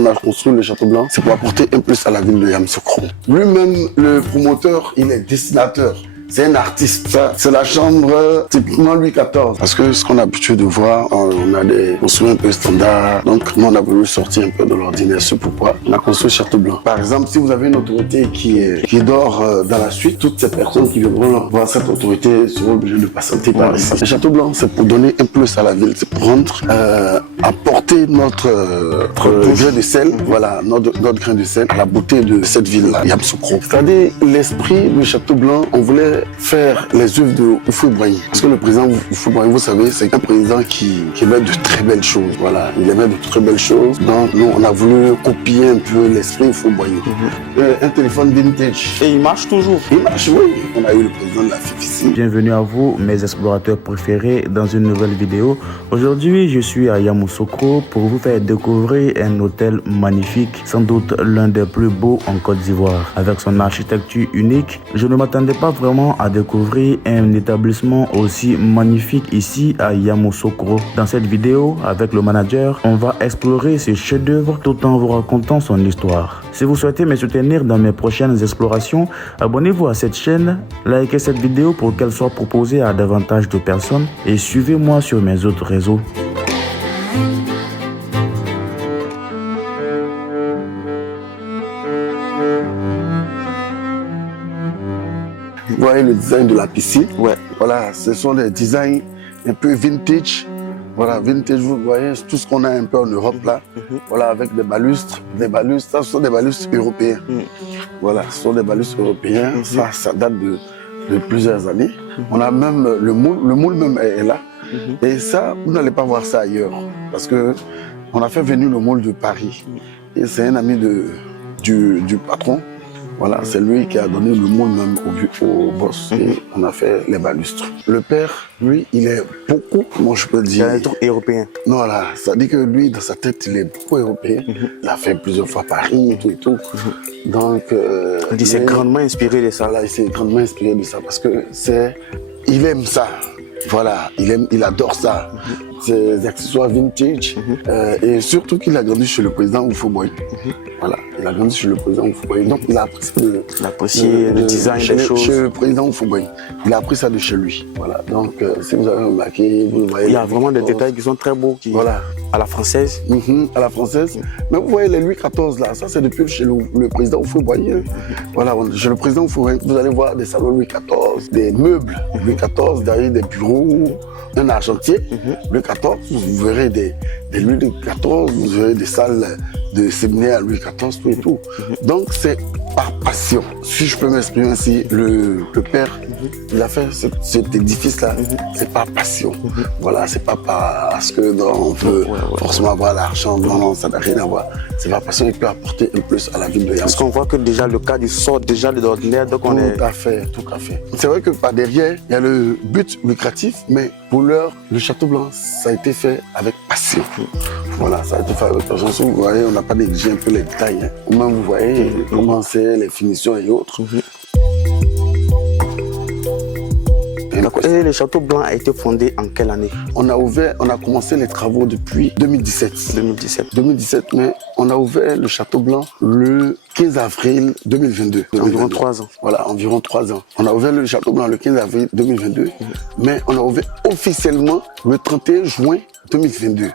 on a construit le Château Blanc, c'est pour apporter un plus à la ville de Yamoussoukro. Lui-même, le promoteur, il est dessinateur. C'est un artiste. Ça, c'est la chambre typiquement Louis XIV. Parce que ce qu'on a l'habitude de voir, on a des construits un peu standards. Donc, nous, on a voulu sortir un peu de l'ordinaire. C'est pourquoi on a construit Château Blanc. Par exemple, si vous avez une autorité qui dort dans la suite, toutes ces personnes qui viendront voir cette autorité seront obligées de patienter par ici. Le Château Blanc, c'est pour donner un plus à la ville. C'est pour rendre, apporter notre grain de sel, voilà, notre grain de sel à la beauté de cette ville-là, Yamoussoukro. C'est-à-dire, l'esprit du Château Blanc, on voulait faire les œuvres de Houphouët-Boigny. Parce que le président Houphouët-Boigny, vous savez, c'est un président qui aimait de très belles choses. Voilà, il aimait de très belles choses. Donc, nous, on a voulu copier un peu l'esprit Houphouët-Boigny. Un téléphone vintage. Et il marche toujours. Il marche, oui. On a eu le président de la FIF ici. Bienvenue à vous, mes explorateurs préférés, dans une nouvelle vidéo. Aujourd'hui, je suis à Yamoussoukro pour vous faire découvrir un hôtel magnifique, sans doute l'un des plus beaux en Côte d'Ivoire. Avec son architecture unique, je ne m'attendais pas vraiment à découvrir un établissement aussi magnifique ici à Yamoussoukro. Dans cette vidéo, avec le manager, on va explorer ce chef-d'œuvre tout en vous racontant son histoire. Si vous souhaitez me soutenir dans mes prochaines explorations, abonnez-vous à cette chaîne, likez cette vidéo pour qu'elle soit proposée à davantage de personnes et suivez-moi sur mes autres réseaux. Vous voyez le design de la piscine. Ouais. Voilà, ce sont des designs un peu vintage. Voilà, vintage, vous voyez tout ce qu'on a un peu en Europe là. Voilà, avec des balustres. Des balustres, ça, ce sont des balustres européens. Voilà, ce sont des balustres européens. Ça date de plusieurs années. On a même le moule même est là. Et ça, vous n'allez pas voir ça ailleurs. Parce que on a fait venir le moule de Paris. Et c'est un ami du patron. Voilà, c'est lui qui a donné le moule même au boss et on a fait les balustres. Le père, lui, il est beaucoup, comment je peux dire... Il est un truc européen. Non, voilà, ça dit que lui, dans sa tête, il est beaucoup européen. Il a fait plusieurs fois Paris et tout et tout. Donc... il dit c'est grandement inspiré de ça. Voilà, il s'est grandement inspiré de ça parce que il aime ça. Voilà, il adore ça. Ces accessoires vintage. Et surtout qu'il a grandi chez le président Houphouët-Boigny. Voilà, il a grandi chez le président Houphouët-Boigny. Donc il a appris le design des choses. Chez le président Houphouët-Boigny. Il a appris ça de chez lui. Voilà, donc si vous avez remarqué, vous voyez. Il y a vraiment des détails qui sont très beaux. Voilà. À la française. À la française. Mais vous voyez les Louis XIV là, ça c'est depuis chez le président Houphouët-Boigny. Voilà, chez le président Houphouët-Boigny, vous allez voir des salons Louis XIV, des meubles Louis XIV, derrière des bureaux, un argentier Louis XIV, vous verrez des Louis XIV, vous verrez des salles de séminaire à Louis XIV, tout et tout. Donc c'est par passion. Si je peux m'exprimer ainsi, le père, il a fait cet édifice-là, c'est par passion. Voilà, c'est pas parce que on peut forcément avoir l'argent, non, ça n'a rien à voir. C'est par passion, il peut apporter un plus à la ville de Yamoussoukro. Parce qu'on voit que déjà le cadre sort déjà de l'ordinaire, donc on est... Tout à fait. C'est vrai que par derrière, il y a le but lucratif, mais pour l'heure, le Château Blanc, ça a été fait avec passion. Voilà, ça a été fait avec passion. Si vous voyez, on n'a pas négligé un peu les détails. Hein. Au moins, vous voyez comment c'est, les finitions et autres. Et le Château Blanc a été fondé en quelle année? On a commencé les travaux depuis 2017. 2017, mais on a ouvert le Château Blanc le 15 avril 2022. Environ 3 ans. Voilà, environ 3 ans. On a ouvert le Château Blanc le 15 avril 2022, mais on a ouvert officiellement le 31 juin 2022.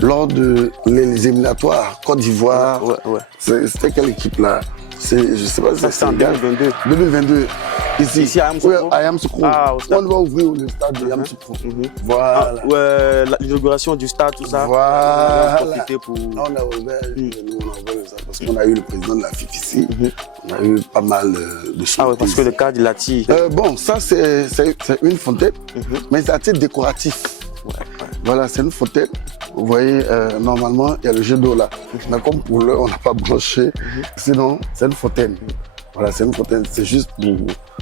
Lors de les éliminatoires Côte d'Ivoire. C'était quelle équipe là? Je sais pas si c'est en 2022. 2022. Ici à Yamoussoukro. À Yamoussoukro. On va ouvrir le stade de Yamoussoukro. Voilà. L'inauguration du stade, tout ça. Voilà. On a ouvert le stade parce qu'on a eu le président de la FIF ici. On a eu pas mal de choses. Ah oui, parce que le cadre, il attire. Bon, ça c'est une fontaine, mais c'est à titre décoratif. Voilà, c'est une fontaine. Vous voyez, normalement, il y a le jet d'eau là. Mais comme pour l'heure, on n'a pas branché. Sinon, c'est une fontaine. Voilà, c'est une fontaine. C'est juste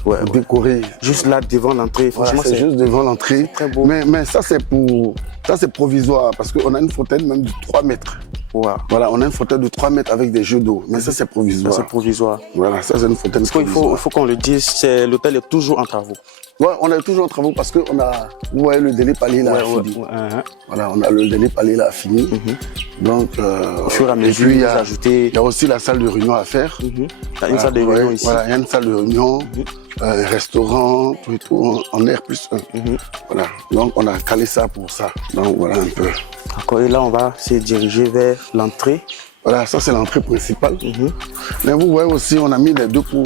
pour décorer. Juste là, devant l'entrée. Franchement, voilà, c'est juste devant l'entrée. Très beau. Mais ça, c'est provisoire parce qu'on a une fontaine même de 3 mètres. Wow. Voilà, on a une fauteuil de 3 mètres avec des jeux d'eau. Mais ça, c'est provisoire. C'est provisoire. Voilà, ça, c'est une fauteuil Il faut qu'on le dise, l'hôtel est toujours en travaux. Ouais, on est toujours en travaux parce que vous voyez, le délai palier là a fini. Voilà, on a le délai palier là a fini. Donc, au fur et à mesure, il y a aussi la salle de réunion à faire. Il y a une salle de réunion ici. Voilà, il y a une salle de réunion, restaurant, tout et tout, en R+1. Voilà, donc on a calé ça pour ça. Donc voilà un peu. D'accord, et là on va se diriger vers l'entrée. Voilà, ça c'est l'entrée principale. Mais vous voyez aussi, on a mis les 2 pots.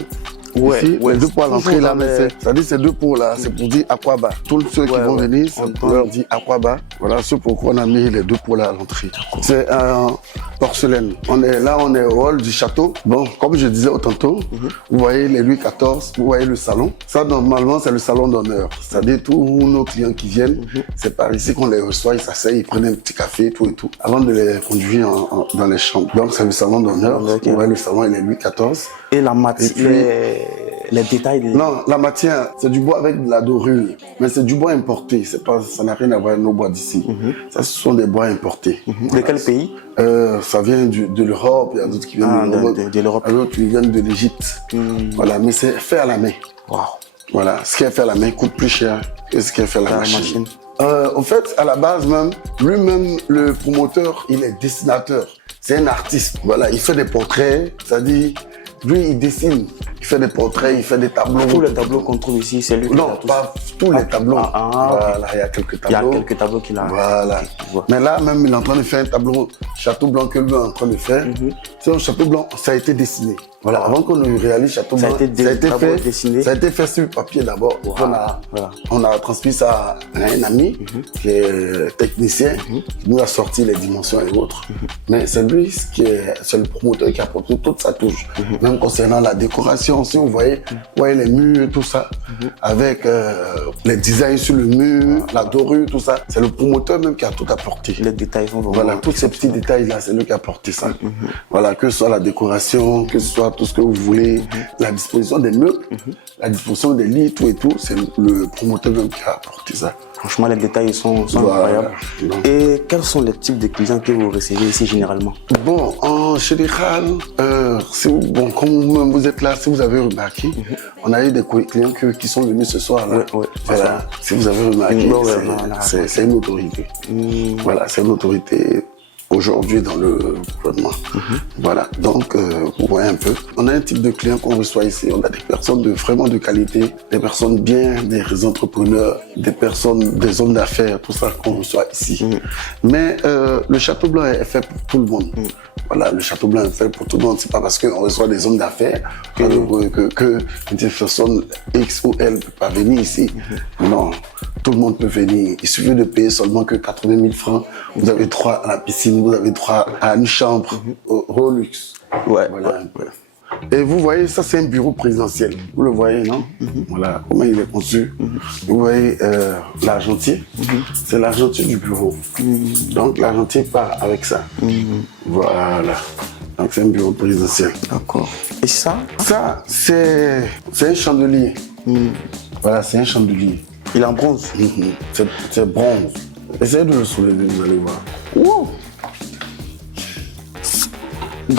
Ici, les 2 pots à l'entrée là, c'est-à-dire ces 2 pots là, c'est pour dire Aquaba. Tous ceux qui vont venir, on leur dit Aquaba. Voilà ce pourquoi on a mis les 2 pots là à l'entrée. C'est un porcelaine. On est au hall du château. Bon, comme je disais tantôt, vous voyez les Louis XIV, vous voyez le salon. Ça normalement c'est le salon d'honneur. C'est-à-dire tous nos clients qui viennent, c'est par ici qu'on les reçoit, ils s'asseyent, ils prennent un petit café, tout et tout, avant de les conduire dans les chambres. Donc c'est le salon d'honneur. Vous voyez le salon, il est Louis XIV. Et la matière, les détails Non, la matière, c'est du bois avec de la dorure. Mais c'est du bois importé. Ça n'a rien à voir avec nos bois d'ici. Ça, ce sont des bois importés. De quel pays? Ça vient de l'Europe. Il y a d'autres qui viennent de l'Europe. Il y a d'autres qui viennent de l'Égypte. Voilà, mais c'est fait à la main. Wow. Voilà, ce qui est fait à la main coûte plus cher que ce qui est fait à la machine. En fait, à la base même, lui-même, le promoteur, il est dessinateur. C'est un artiste. Voilà, il fait des portraits, c'est-à-dire, lui, il dessine. Il fait des portraits, il fait des tableaux. Tous les tableaux qu'on trouve ici, c'est lui qui Non, pas tous les tableaux. Voilà, il y a quelques tableaux. Il y a quelques tableaux qu'il a. Voilà. Mais là, même, il est en train de faire un tableau Château Blanc que lui est en train de faire. C'est un Château Blanc, ça a été dessiné. Voilà, avant qu'on ne réalise Château Blanc, ça a été fait sur papier d'abord. On a transmis ça à un ami qui est technicien, qui nous a sorti les dimensions et autres. Mais c'est lui c'est le promoteur qui a apporté toute sa touche. Même concernant la décoration, si vous voyez les murs, tout ça, avec les designs sur le mur, la dorure, tout ça, c'est le promoteur même qui a tout apporté. Les détails vont Voilà, tous ces petits détails là, c'est lui qui a apporté ça. Voilà, que ce soit la décoration, que ce soit tout ce que vous voulez, la disposition des meubles, la disposition des lits, tout et tout, c'est le promoteur même qui a apporté ça. Franchement, les détails sont incroyables. Et quels sont les types de clients que vous recevez ici généralement? Bon, en général, comme vous êtes là, si vous avez remarqué, on a eu des clients qui sont venus ce soir là. Voilà, si vous avez remarqué, c'est une autorité. Voilà, c'est une autorité aujourd'hui dans le gouvernement. Voilà, donc vous voyez un peu. On a un type de client qu'on reçoit ici. On a des personnes vraiment de qualité, des personnes bien, des entrepreneurs, des personnes, des hommes d'affaires, tout ça qu'on reçoit ici. Mais le Château Blanc est fait pour tout le monde. Voilà, le Château Blanc est fait pour tout le monde. C'est pas parce qu'on reçoit des hommes d'affaires que une personne X ou L ne peut pas venir ici. Non, tout le monde peut venir. Il suffit de payer seulement que 80 000 francs. Vous avez droit à la piscine, vous avez droit à une chambre au luxe. Voilà un peu. Et vous voyez, ça c'est un bureau présidentiel. Vous le voyez, non? Voilà comment il est conçu. Vous voyez l'argentier, c'est l'argentier du bureau. Donc l'argentier part avec ça. Voilà. Donc c'est un bureau présidentiel. D'accord. Et ça? Ça, c'est un chandelier. Voilà, c'est un chandelier. Il est en bronze. C'est bronze. Essayez de le soulever, vous allez voir. Wow!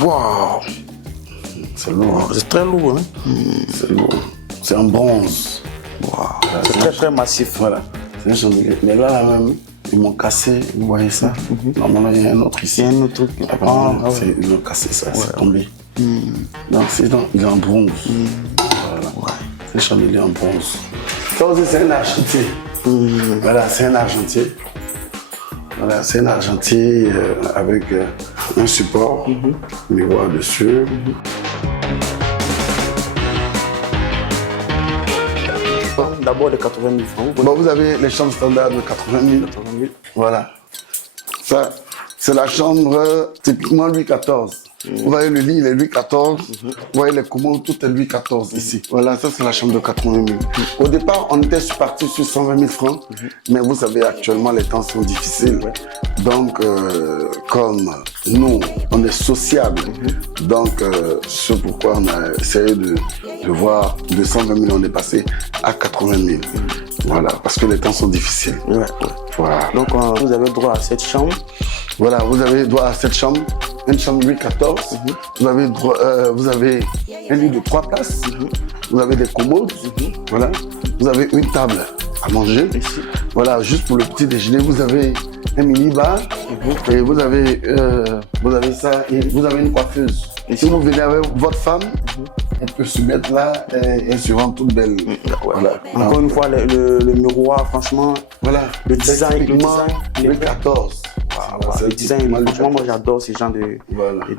Wow! C'est lourd. C'est très lourd, hein? C'est lourd. C'est en bronze. Wow. C'est très très massif. Voilà. C'est un chandelier. Mais là même, ils m'ont cassé. Vous voyez ça? Normalement, il y a un autre ici. Il y a un autre truc. Ils ont cassé ça. C'est tombé. Donc, il est en bronze. Voilà. C'est un chandelier en bronze. Ça aussi, c'est un argentier. Voilà, c'est un argentier. Voilà, c'est un argentier avec un support, miroir dessus. D'abord les 80 000 francs. Bon, vous avez les chambres standards de 80 000. Voilà. Ça, c'est la chambre typiquement Louis XIV. Vous voyez le lit, il est Louis XIV. Vous voyez les commodes, tout est Louis XIV ici. Voilà, ça c'est la chambre de 80 000. Au départ, on était parti sur 120 000 francs. Mais vous savez, actuellement, les temps sont difficiles. Donc, comme nous, on est sociable. Donc, c'est pourquoi on a essayé de voir de 120 000, on est passé à 80 000. Voilà, parce que les temps sont difficiles. Ouais. Voilà. Donc, vous avez droit à cette chambre. Voilà, vous avez droit à cette chambre, une chambre Louis XIV. Vous avez droit, vous avez un lit de 3 places. Vous avez des commodes. Voilà. Vous avez une table à manger. Ici. Voilà, juste pour le petit déjeuner, vous avez un mini-bar et vous avez ça et vous avez une coiffeuse. Et si vous venez avec votre femme, elle peut se mettre là et elle se rend toute belle. Voilà. Encore une fois, le miroir, franchement, voilà. Le design, Louis XIV. Voilà, le design, franchement, moi j'adore ces genres de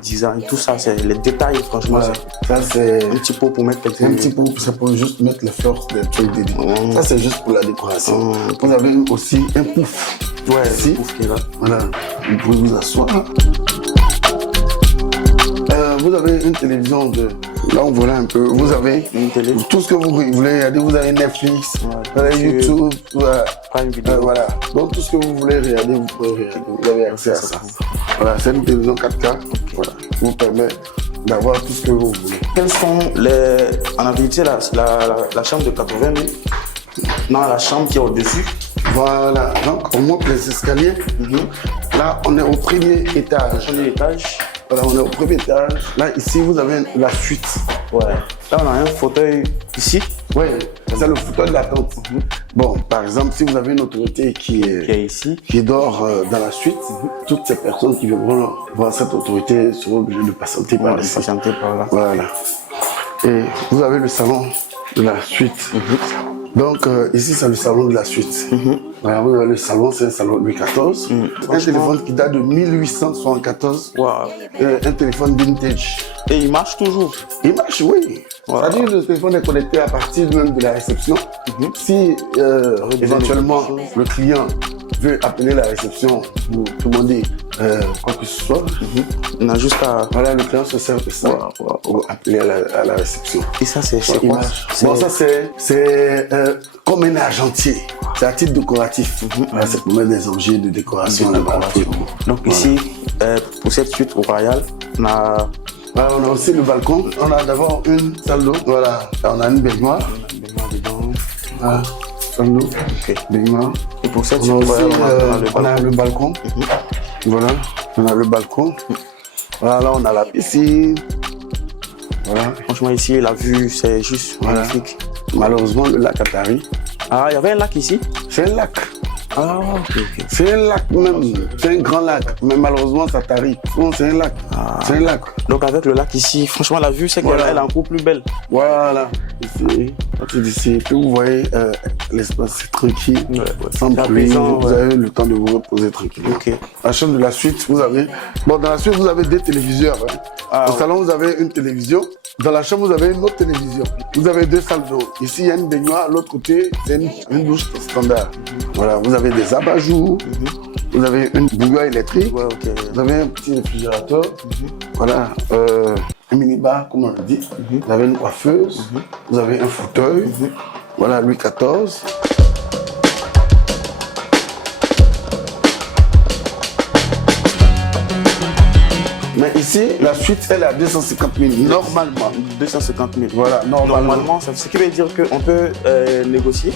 design. Tout ça, c'est les détails, franchement. Voilà. Ça, c'est un petit pot pour mettre quelques... Un petit pot, c'est pour juste mettre les fleurs des trucs dédiés. Ça, c'est juste pour la décoration. Vous avez aussi un pouf. Ouais, ici. le pouf qui est là. Voilà, vous pouvez vous asseoir. Vous avez une télévision de... Là, on voit un peu. Vous avez une télé. Tout ce que vous voulez regarder. Vous avez Netflix, vous avez YouTube, Prime Video. voilà. Donc, tout ce que vous voulez regarder, vous pouvez regarder. Vous avez accès à ça. Voilà, c'est une télévision 4K. Voilà, qui vous permet d'avoir tout ce que vous voulez. Quels sont les... En vérité, la chambre de 80 000. Non, la chambre qui est au-dessus. Voilà, donc on monte les escaliers. Là, on est au premier étage. Voilà, on est au premier étage. Là, ici, vous avez la suite. Ouais. Là, on a un fauteuil ici. Oui, c'est le fauteuil d'attente. Bon, par exemple, si vous avez une autorité qui est ici, qui dort dans la suite, toutes ces personnes qui viendront voir cette autorité seront obligées de patienter par là. Voilà. Et vous avez le salon de la suite. Donc, ici, c'est le salon de la suite. Voilà, vous avez le salon, c'est un salon Louis XIV. Un téléphone qui date de 1874. Wow. Un téléphone vintage. Et il marche toujours? Il marche, oui. Wow. C'est-à-dire que le téléphone est connecté à partir même de la réception. Si éventuellement le client veut appeler la réception pour demander quoi que ce soit, on a juste à... Voilà, le client se sert de ça pour appeler à la réception. Et ça, c'est quoi? Bon, ça, c'est comme un argentier. C'est à titre décoratif. Voilà, c'est pour mettre des objets de décoration là-bas. Donc ici, pour cette suite au Royal, on a... Voilà, on a aussi le balcon. On a d'abord une salle d'eau. Voilà, on a une baignoire. Voilà, salle d'eau, baignoire. Et pour cette suite, on a le balcon. Voilà, on a le balcon. Voilà, là, on a la piscine. Voilà. Franchement, ici, la vue, c'est juste magnifique. Malheureusement, le lac a tari. Ah, il y avait un lac ici? C'est un lac. Ah, ok. C'est un lac même. C'est un grand lac. Mais malheureusement, ça tarit. Non, c'est un lac. C'est un lac. Donc, avec le lac ici, franchement, la vue, c'est qu'elle est encore plus belle. Voilà. Ici, d'ici, puis vous voyez l'espace tranquille, sans bruit. Vous avez le temps de vous reposer tranquillement. La chambre de la suite, vous avez... Bon, dans la suite, vous avez des téléviseurs. Au salon, vous avez une télévision. Dans la chambre, vous avez une autre télévision. Vous avez 2 salles d'eau. Ici, il y a une baignoire. L'autre côté, c'est une douche standard. Voilà, vous avez des abat-jours. Vous avez une bouilloire électrique. Vous avez un petit réfrigérateur. Voilà, un mini-bar, comme on l'a dit. Vous avez une coiffeuse. Vous avez un fauteuil. Voilà, Louis XIV. Mais ici, la suite, elle est à 250 000, normalement. 250 000. Voilà, normalement. Ce qui veut dire qu'on peut négocier.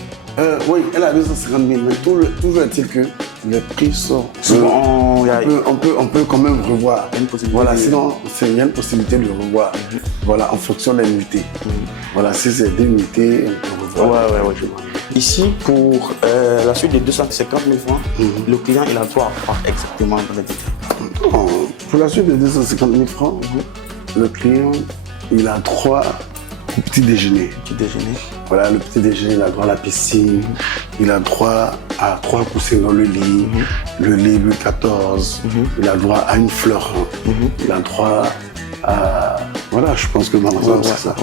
Oui, elle est à 250 000, mais toujours est-il que les prix sont... On peut quand même revoir. Voilà, sinon, il y a une possibilité de revoir. Voilà, en fonction des nuitées. Voilà, si c'est des nuitées, on peut revoir. Ouais, je vois. Ici, pour la suite des 250 000 francs, le client, il a droit à quoi exactement dans les détails? Pour la suite de 250 000 francs, le client, il a droit au petit déjeuner. Voilà, le petit déjeuner, il a droit à la piscine, il a droit à 3 coussins dans le lit Louis XIV, il a droit à une fleur, il a droit à... Voilà, je pense que dans c'est ça.